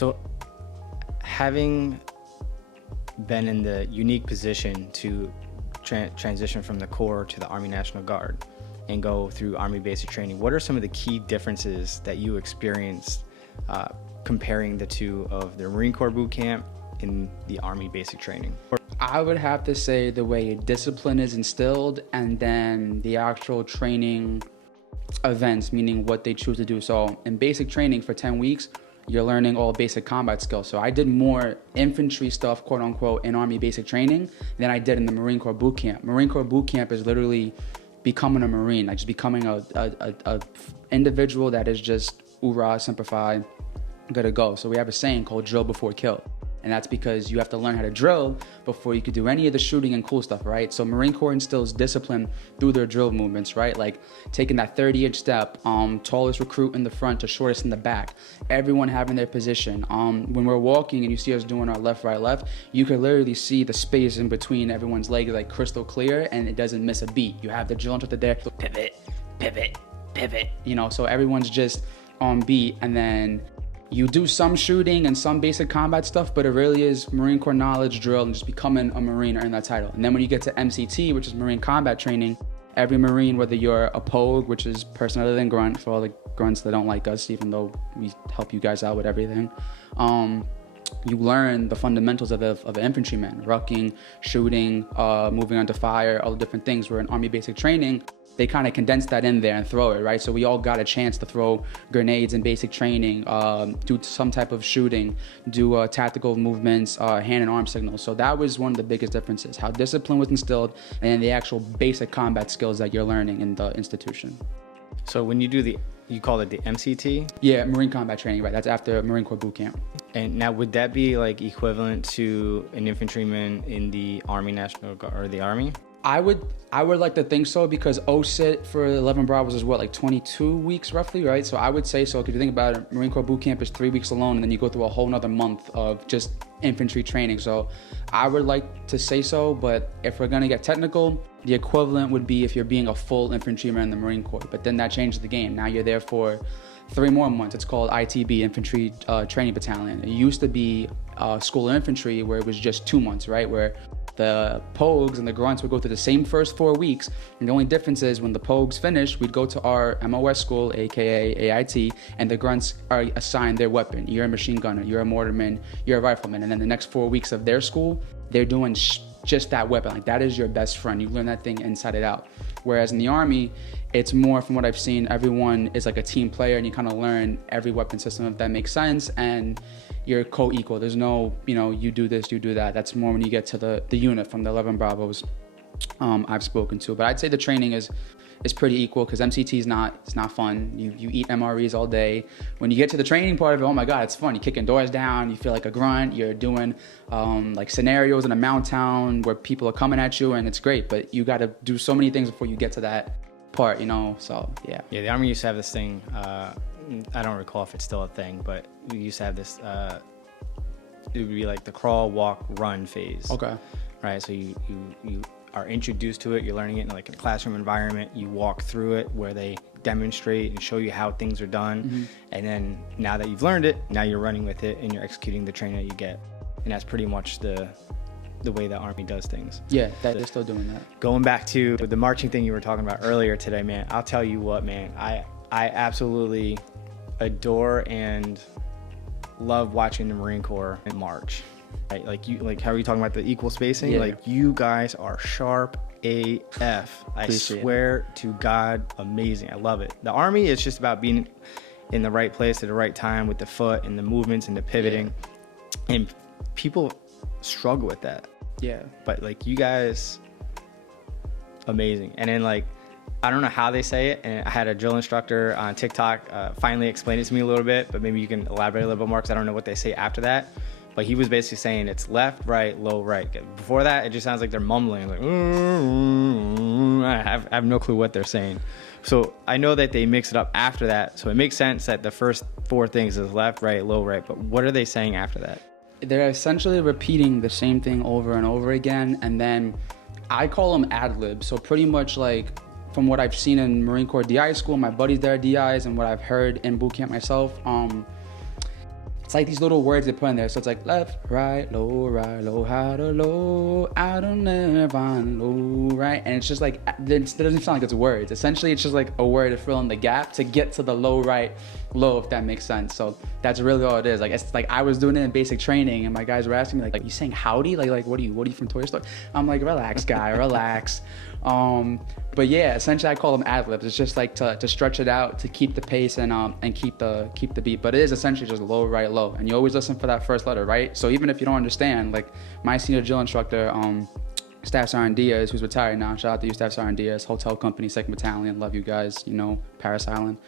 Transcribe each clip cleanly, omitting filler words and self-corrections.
So having been in the unique position to transition from the Corps to the Army National Guard and go through Army basic training, what are some of the key differences that you experienced comparing the two of the Marine Corps boot camp and the Army basic training? I would have to say the way discipline is instilled, and then the actual training events, meaning what they choose to do. So in basic training for 10 weeks, you're learning all basic combat skills. So I did more infantry stuff, quote unquote, in Army basic training than I did in the Marine Corps boot camp. Marine Corps boot camp is literally becoming a Marine, like just becoming a individual that is just hoorah, semper fi, good to go. So we have a saying called drill before kill. And that's because you have to learn how to drill before you could do any of the shooting and cool stuff, right? So Marine Corps instills discipline through their drill movements, right? Like taking that 30-inch step, tallest recruit in the front to shortest in the back, everyone having their position. When we're walking and you see us doing our left, right, left, you can literally see the space in between everyone's legs like crystal clear, and it doesn't miss a beat. You have the drill instructor there, pivot, pivot, pivot, you know, so everyone's just on beat. And then you do some shooting and some basic combat stuff, but it really is Marine Corps knowledge, drill, and just becoming a Marine, earn that title. And then when you get to MCT, which is Marine Combat Training, every Marine, whether you're a POG, which is person other than grunt, for all the grunts that don't like us, even though we help you guys out with everything, you learn the fundamentals of an infantryman, rucking, shooting, moving under fire, all the different things. Where in Army basic training, they kind of condense that in there and throw it, right? So we all got a chance to throw grenades in basic training, do some type of shooting, do tactical movements, hand and arm signals. So that was one of the biggest differences, how discipline was instilled and the actual basic combat skills that you're learning in the institution. So when you do you call it the MCT? Yeah, Marine Combat Training, right? That's after Marine Corps boot camp. And now would that be like equivalent to an infantryman in the Army National Guard or the Army? I would like to think so, because OSIT for 11 Bravos is what, like 22 weeks roughly, right? So I would say so, because if you think about it, Marine Corps boot camp is 3 weeks alone, and then you go through a whole nother month of just infantry training. So I would like to say so, but if we're gonna get technical, the equivalent would be if you're being a full infantryman in the Marine Corps, but then that changes the game. Now you're there for 3 more months. It's called ITB, Infantry Training Battalion. It used to be School of Infantry, where it was just 2 months, right? Where the POGs and the grunts would go through the same first 4 weeks, and the only difference is when the POGs finish, we'd go to our MOS school, aka AIT, and the grunts are assigned their weapon. You're a machine gunner, you're a mortarman, you're a rifleman, and then the next 4 weeks of their school, they're doing just that weapon. Like, that is your best friend. You learn that thing inside it out. Whereas in the Army, it's more, from what I've seen, everyone is like a team player, and you kind of learn every weapon system, if that makes sense, and you're co-equal. There's no, you do this, you do that. That's more when you get to the unit from the 11 Bravos I've spoken to. But I'd say the training is pretty equal, because MCT is not fun. You eat MREs all day. When you get to the training part of it, oh my God, it's fun. You're kicking doors down, you feel like a grunt, you're doing like scenarios in a mountain town where people are coming at you, and it's great, but you gotta do so many things before you get to that part, so yeah. Yeah, the Army used to have this thing, I don't recall if it's still a thing, but we used to have this, it would be like the crawl, walk, run phase. Okay. Right, so you are introduced to it, you're learning it in like a classroom environment, you walk through it where they demonstrate and show you how things are done, and then now that you've learned it, now you're running with it and you're executing the training that you get. And that's pretty much the way the Army does things. Yeah, they're still doing that. Going back to the marching thing you were talking about earlier today, man, I'll tell you what, man, I absolutely adore and love watching the Marine Corps march. Right? Like how are you talking about the equal spacing? Yeah. Like, you guys are sharp AF. I swear to God, amazing. I love it. The Army is just about being in the right place at the right time with the foot and the movements and the pivoting. Yeah. And people struggle with that. Yeah. But like, you guys, amazing. And then like, I don't know how they say it, and I had a drill instructor on TikTok finally explain it to me a little bit, but maybe you can elaborate a little bit more, because I don't know what they say after that. But he was basically saying it's left, right, low, right. Before that, it just sounds like they're mumbling, like, I have no clue what they're saying. So I know that they mix it up after that, so it makes sense that the first 4 things is left, right, low, right. But what are they saying after that? They're essentially repeating the same thing over and over again, and then I call them ad-libs. So pretty much like, from what I've seen in Marine Corps DI school, my buddies there are DIs, and what I've heard in boot camp myself, it's like these little words they put in there. So it's like left, right, low, high to low, out on left, on low, right. And it's just like, it doesn't sound like it's words. Essentially, it's just like a word to fill in the gap to get to the low, right, low, if that makes sense. So that's really all it is. Like, it's like I was doing it in basic training and my guys were asking me like, you saying howdy? Like what are you from Toy Story? I'm like, relax, guy, relax. But yeah, essentially I call them ad-libs. It's just like to stretch it out, to keep the pace and keep the beat. But it is essentially just low, right, low. And you always listen for that first letter, right? So even if you don't understand, like my senior drill instructor, Staff Sergeant Diaz, who's retired now, shout out to you, Staff Sergeant Diaz, hotel company, 2nd Battalion, love you guys, you know, Paris Island.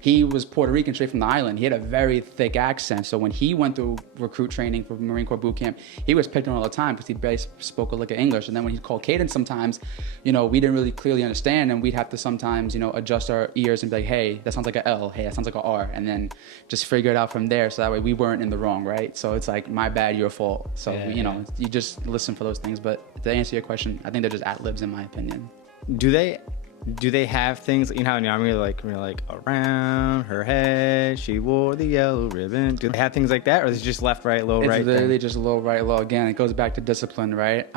He was Puerto Rican, straight from the island. He had a very thick accent. So when he went through recruit training for Marine Corps boot camp, he was picked on all the time because he barely spoke a lick of English. And then when he'd call cadence sometimes, you know, we didn't really clearly understand, and we'd have to sometimes, you know, adjust our ears and be like, hey, that sounds like an L. Hey, that sounds like an R. And then just figure it out from there. So that way we weren't in the wrong, right? So it's like, my bad, your fault. So, you know, you just listen for those things. But to answer your question, I think they're just ad-libs in my opinion. Do they have things, you know how in the Army, like, we're like, around her head, she wore the yellow ribbon. Do they have things like that, or is it just left, right, low, right? It's literally just low, right, low. Again, it goes back to discipline, right?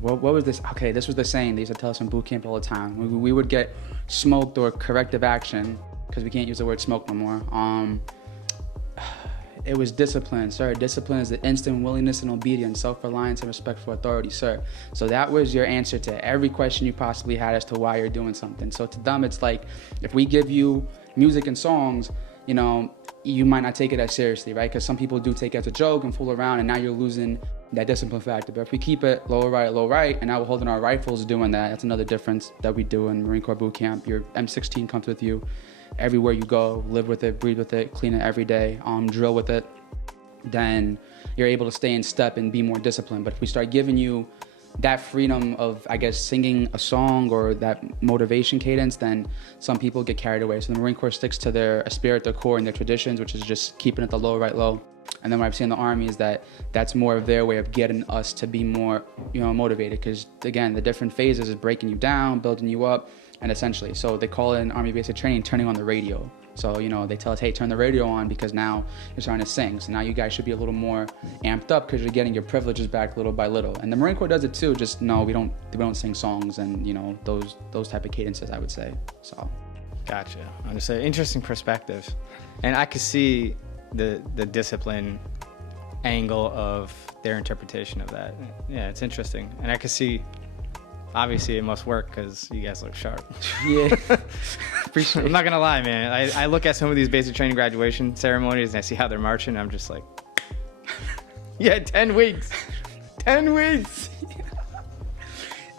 What was this? Okay, this was the saying they used to tell us in boot camp all the time. We would get smoked or corrective action, because we can't use the word smoke no more. It was discipline, sir. Discipline is the instant willingness and obedience, self-reliance and respect for authority, sir. So that was your answer to every question you possibly had as to why you're doing something. So to them, it's like, if we give you music and songs, you know, you might not take it as seriously, right? Because some people do take it as a joke and fool around, and now you're losing that discipline factor. But if we keep it low, right, and now we're holding our rifles doing that, that's another difference that we do in Marine Corps boot camp. Your M16 comes with you everywhere you go, live with it, breathe with it, clean it every day, drill with it, then you're able to stay in step and be more disciplined. But if we start giving you that freedom of, I guess, singing a song or that motivation cadence, then some people get carried away. So the Marine Corps sticks to their spirit, their core, and their traditions, which is just keeping it the low, right, low. And then what I've seen in the Army is that that's more of their way of getting us to be more, you know, motivated. Because again, the different phases is breaking you down, building you up, and essentially, so they call it in Army basic training, turning on the radio. So, you know, they tell us, hey, turn the radio on because now you're starting to sing. So now you guys should be a little more amped up because you're getting your privileges back little by little. And the Marine Corps does it too. Just no, we don't sing songs and, you know, those type of cadences, I would say. So. Gotcha. It's an interesting perspective, and I could see the discipline angle of their interpretation of that. Yeah, it's interesting, and I could see. Obviously, it must work because you guys look sharp. Yeah. I'm not going to lie, man. I look at some of these basic training graduation ceremonies and I see how they're marching. And I'm just like, yeah, 10 weeks. 10 weeks.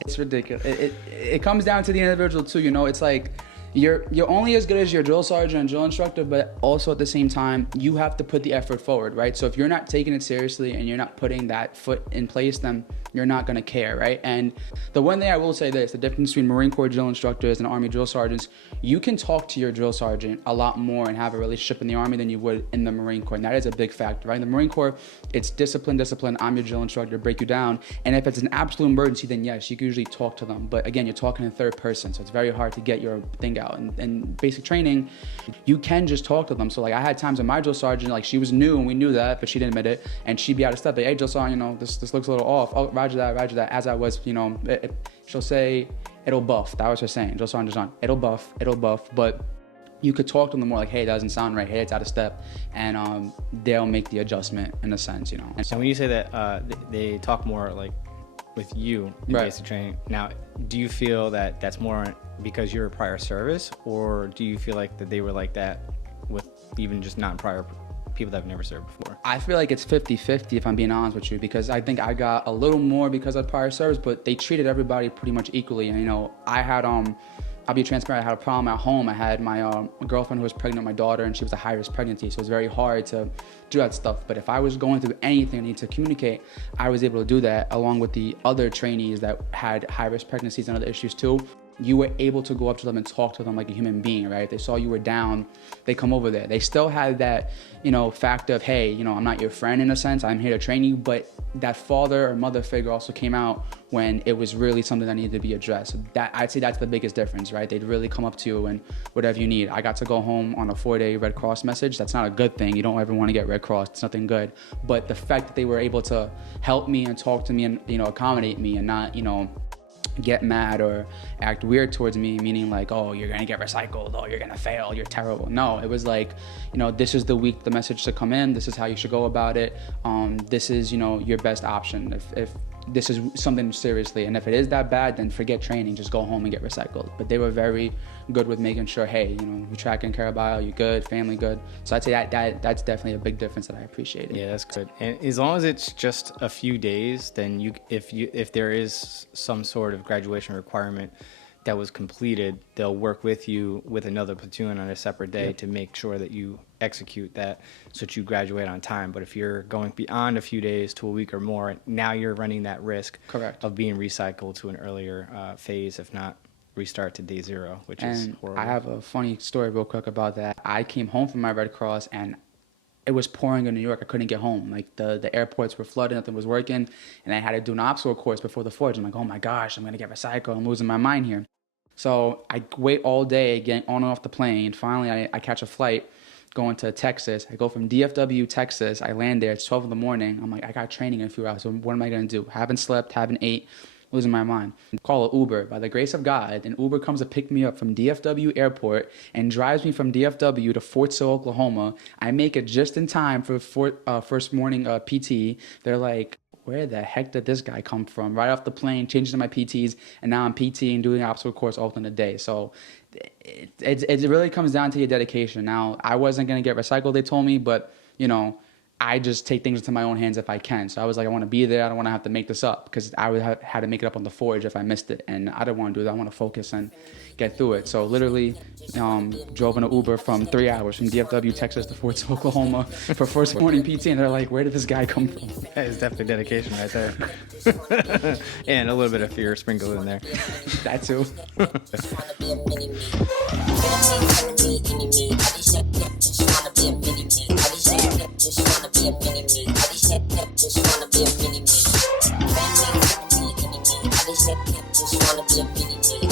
It's ridiculous. It comes down to the individual, too. You know, it's like you're only as good as your drill sergeant and drill instructor, but also at the same time, you have to put the effort forward, right? So if you're not taking it seriously and you're not putting that foot in place, then you're not going to care, right? And the one thing I will say this, the difference between Marine Corps drill instructors and Army drill sergeants, you can talk to your drill sergeant a lot more and have a relationship in the Army than you would in the Marine Corps. And that is a big factor, right? In the Marine Corps, it's discipline. I'm your drill instructor, break you down. And if it's an absolute emergency, then yes, you can usually talk to them. But again, you're talking in third person, so it's very hard to get your thing out. And basic training, you can just talk to them. So like I had times in my drill sergeant, like she was new and we knew that, but she didn't admit it. And she'd be out of step. Like, hey, drill sergeant, you know, this looks a little off. Oh, roger that. As I was, you know, she'll say, it'll buff. That was her saying. Drill sergeant John, it'll buff. But you could talk to them more like, hey, it doesn't sound right. Hey, it's out of step. And they'll make the adjustment in a sense, you know. And so when you say that they talk more like with you in basic training, now, do you feel that that's more because you're a prior service, or do you feel like that they were like that with even just non-prior people that have never served before? I feel like it's 50-50 if I'm being honest with you, because I think I got a little more because of prior service, but they treated everybody pretty much equally. And, you know, I had, I'll be transparent, I had a problem at home. I had my girlfriend who was pregnant with my daughter, and she was a high-risk pregnancy, so it was very hard to do that stuff. But if I was going through anything I need to communicate, I was able to do that along with the other trainees that had high-risk pregnancies and other issues too. you were able to go up to them and talk to them like a human being, right? They saw you were down, they come over there. They still had that, fact of, hey, I'm not your friend in a sense, I'm here to train you, but that father or mother figure also came out when it was really something that needed to be addressed. So I'd say that's the biggest difference, right? They'd really come up to you and whatever you need. I got to go home on a 4-day Red Cross message. That's not a good thing. You don't ever want to get Red Cross. It's nothing good. But the fact that they were able to help me and talk to me and, accommodate me and not, get mad or act weird towards me, meaning like, oh, you're gonna get recycled, oh, you're gonna fail, you're terrible. No, it was like, this is the week the message to come in, this is how you should go about it, this is, your best option if this is something seriously, and if it is that bad, then forget training, just go home and get recycled. But they were very good with making sure, hey, you're tracking Caraballo, you good, family good. So I'd say that's definitely a big difference that I appreciated. Yeah, that's good. And as long as it's just a few days, then if there is some sort of graduation requirement that was completed, they'll work with you with another platoon on a separate day to make sure that you execute that so that you graduate on time. But if you're going beyond a few days to a week or more, now you're running that risk of being recycled to an earlier phase, if not restart to day 0, which is horrible. I have a funny story real quick about that. I came home from my Red Cross and it was pouring in New York. I couldn't get home. Like the airports were flooded, nothing was working. And I had to do an obstacle course before the forge. I'm like, oh my gosh, I'm gonna get recycled. I'm losing my mind here. So I wait all day, getting on and off the plane. Finally, I catch a flight going to Texas. I go from DFW, Texas. I land there. It's 12 in the morning. I'm like, I got training in a few hours. So what am I going to do? Haven't slept, haven't ate, losing my mind. Call an Uber. By the grace of God, an Uber comes to pick me up from DFW airport and drives me from DFW to Fort Sill, Oklahoma. I make it just in time for first morning PT. They're like, where the heck did this guy come from? Right off the plane, changed to my PTs, and now I'm PTing, doing the obstacle course all in a day. So it really comes down to your dedication. Now, I wasn't going to get recycled, they told me, but, I just take things into my own hands if I can. So I was like, I want to be there. I don't want to have to make this up because I would have had to make it up on the forge if I missed it. And I didn't want to do that. I want to focus and get through it. So literally drove in an Uber from 3 hours from DFW, Texas to Fort Sill, Oklahoma for first morning PT. And they're like, where did this guy come from? That is definitely dedication right there. And a little bit of fear sprinkled in there. That too. Just wanna be a mini me.